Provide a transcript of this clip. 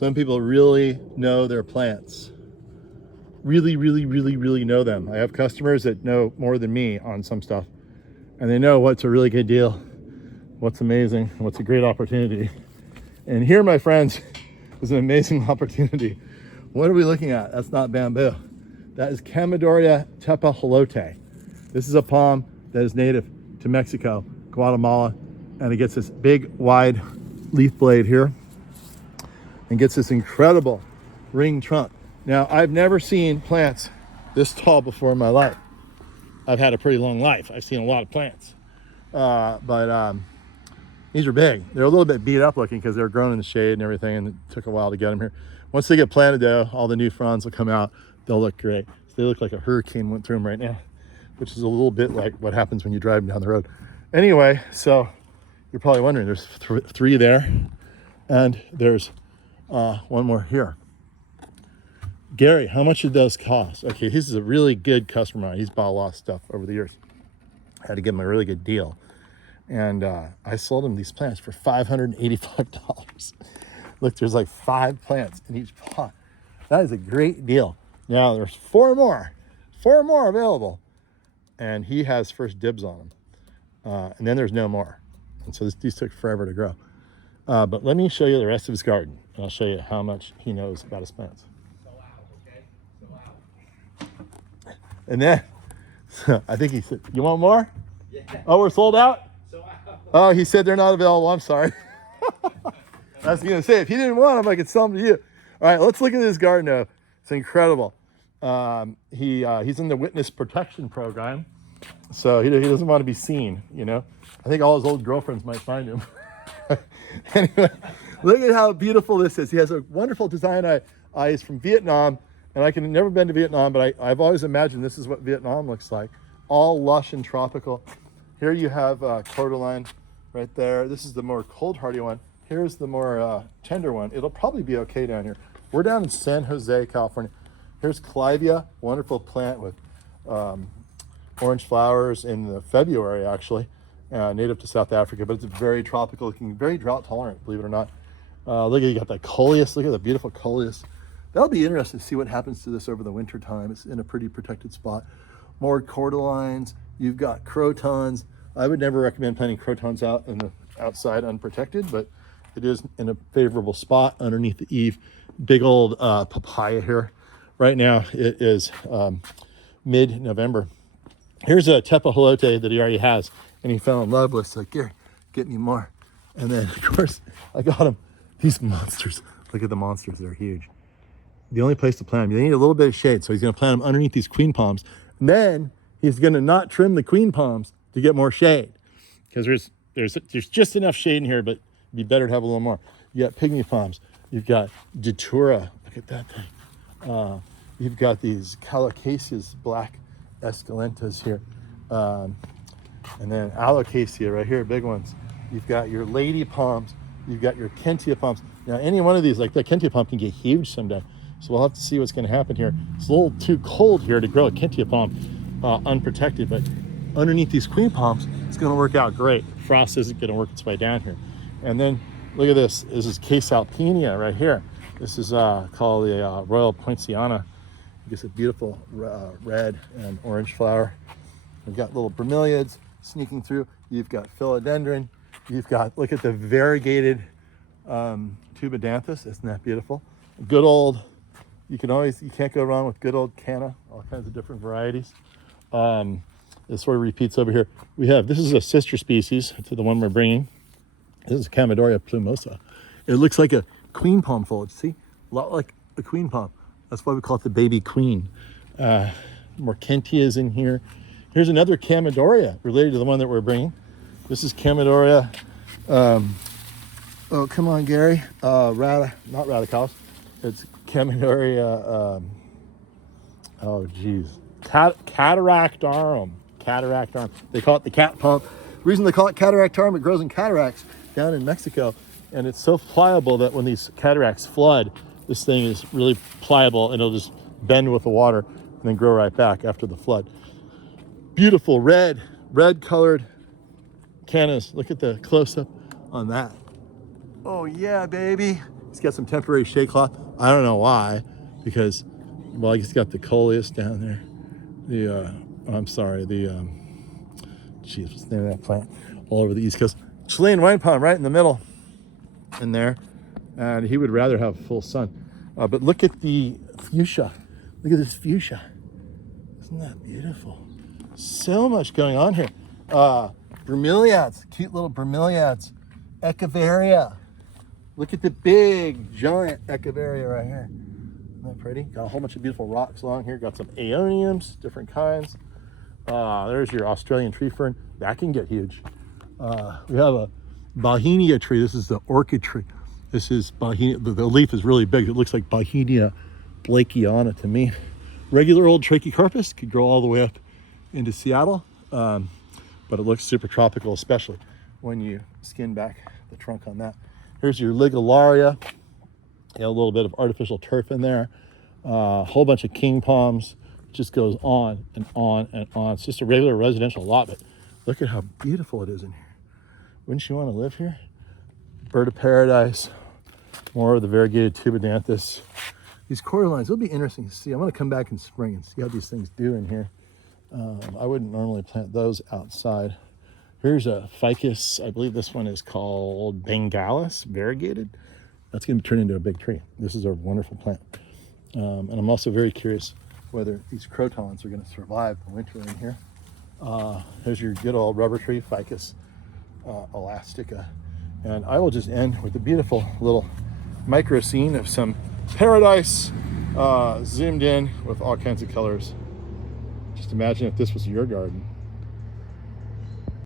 Some people really know their plants. Really, really, really, really know them. I have customers that know more than me on some stuff, and they know what's a really good deal, what's amazing, what's a great opportunity. And here, my friends, is an amazing opportunity. What are we looking at? That's not bamboo. That is Chamaedorea tepeholote. This is a palm that is native to Mexico, Guatemala, and it gets this big, wide leaf blade here and gets this incredible ring trunk. Now, I've never seen plants this tall before in my life. I've had a pretty long life. I've seen a lot of plants, but these are big. They're a little bit beat up looking because they're grown in the shade and everything, and it took a while to get them here. Once they get planted though, all the new fronds will come out. They'll look great. So they look like a hurricane went through them right now, which is a little bit like what happens when you drive down the road. Anyway, so you're probably wondering, there's three there, and there's one more here. Gary, how much did those cost? Okay, this is a really good customer. He's bought a lot of stuff over the years. I had to give him a really good deal. And I sold him these plants for $585. Look, there's like 5 plants in each pot. That is a great deal. Now there's 4 more available. And he has first dibs on them. And then there's no more. And so these took forever to grow. But let me show you the rest of his garden. And I'll show you how much he knows about his plants. And then, I think he said, you want more? Yeah. Oh, we're sold out? Oh, he said they're not available. I'm sorry. I was going to say, if he didn't want them, I could sell them to you. All right, let's look at this garden now. It's incredible. He's in the witness protection program, so he doesn't want to be seen, you know. I think all his old girlfriends might find him. Anyway, look at how beautiful this is. He has a wonderful design eye. He's from Vietnam. And I can never been to Vietnam, but I've always imagined this is what Vietnam looks like. All lush and tropical. Here you have cordyline right there. This is the more cold hardy one. Here's the more tender one. It'll probably be okay down here. We're down in San Jose, California. Here's Clivia, wonderful plant with orange flowers in the February, actually, native to South Africa, but it's very tropical looking, very drought tolerant, believe it or not. Look at, you got that coleus. Look at the beautiful coleus. That'll be interesting to see what happens to this over the winter time. It's in a pretty protected spot. More cordylines. You've got crotons. I would never recommend planting crotons out in the outside unprotected, but it is in a favorable spot underneath the eave. Big old papaya here. Right now it is mid-November. Here's a tepeholote that he already has, and he fell in love with. So Gary, get me more. And then of course I got him these monsters. Look at the monsters; they're huge. The only place to plant them, you need a little bit of shade, so he's going to plant them underneath these queen palms. And then he's going to not trim the queen palms to get more shade, because there's just enough shade in here, but it'd be better to have a little more. You got pygmy palms. You've got datura. Look at that thing. You've got these colocaceas, black esculentas here, and then alocasia right here, big ones. You've got your lady palms. You've got your kentia palms. Now, any one of these, like the kentia palm, can get huge someday. So we'll have to see what's going to happen here. It's a little too cold here to grow a kentia palm unprotected, but underneath these queen palms, it's going to work out great. Frost isn't going to work its way down here. And then look at this. This is Case alpinea right here. This is called the Royal Poinciana. It's a beautiful red and orange flower. We've got little bromeliads sneaking through. You've got philodendron. You've got, look at the variegated tubidanthus. Isn't that beautiful? Good old, you can't go wrong with good old canna, all kinds of different varieties. It sort of repeats over here. This is a sister species to the one we're bringing. This is Chamaedorea plumosa. It looks like a queen palm foliage, see? A lot like a queen palm. That's why we call it the baby queen. More Kentias in here. Here's another Chamaedorea related to the one that we're bringing. This is Chamaedorea, oh, come on, Gary. Not radicalis. It's Chamaedorea, oh, geez. Cataractarum. Cataractarum. They call it the cat palm. The reason they call it cataractarum, it grows in cataracts down in Mexico. And it's so pliable that when these cataracts flood, this thing is really pliable and it'll just bend with the water and then grow right back after the flood. Beautiful red colored cannas. Look at the close-up on that. Oh yeah, baby. He's got some temporary shade cloth. I don't know why, because, well, he's got the coleus down there. I'm sorry, geez, what's the name of that plant? All over the East Coast. Chilean wine palm right in the middle in there. And he would rather have full sun. But look at the fuchsia. Look at this fuchsia. Isn't that beautiful? So much going on here. Bromeliads, cute little bromeliads. Echeveria. Look at the big, giant echeveria right here. Isn't that pretty? Got a whole bunch of beautiful rocks along here. Got some aeoniums, different kinds. There's your Australian tree fern. That can get huge. We have a Bauhinia tree. This is the orchid tree. This is Bauhinia. The leaf is really big. It looks like Bauhinia blakeana to me. Regular old Trachycarpus could grow all the way up into Seattle, but it looks super tropical, especially when you skin back the trunk on that. Here's your Ligularia. A little bit of artificial turf in there. A whole bunch of king palms. It just goes on and on and on. It's just a regular residential lot, but look at how beautiful it is in here. Wouldn't you want to live here? Bird of paradise. More of the variegated tubidanthus. These corylines will be interesting to see. I'm going to come back in spring and see how these things do in here. I wouldn't normally plant those outside. Here's a ficus. I believe this one is called Bengalis variegated. That's going to turn into a big tree. This is a wonderful plant. And I'm also very curious whether these crotons are going to survive the winter in here. Here's your good old rubber tree, Ficus elastica. And I will just end with a beautiful little micro scene of some paradise zoomed in with all kinds of colors. Just imagine if this was your garden.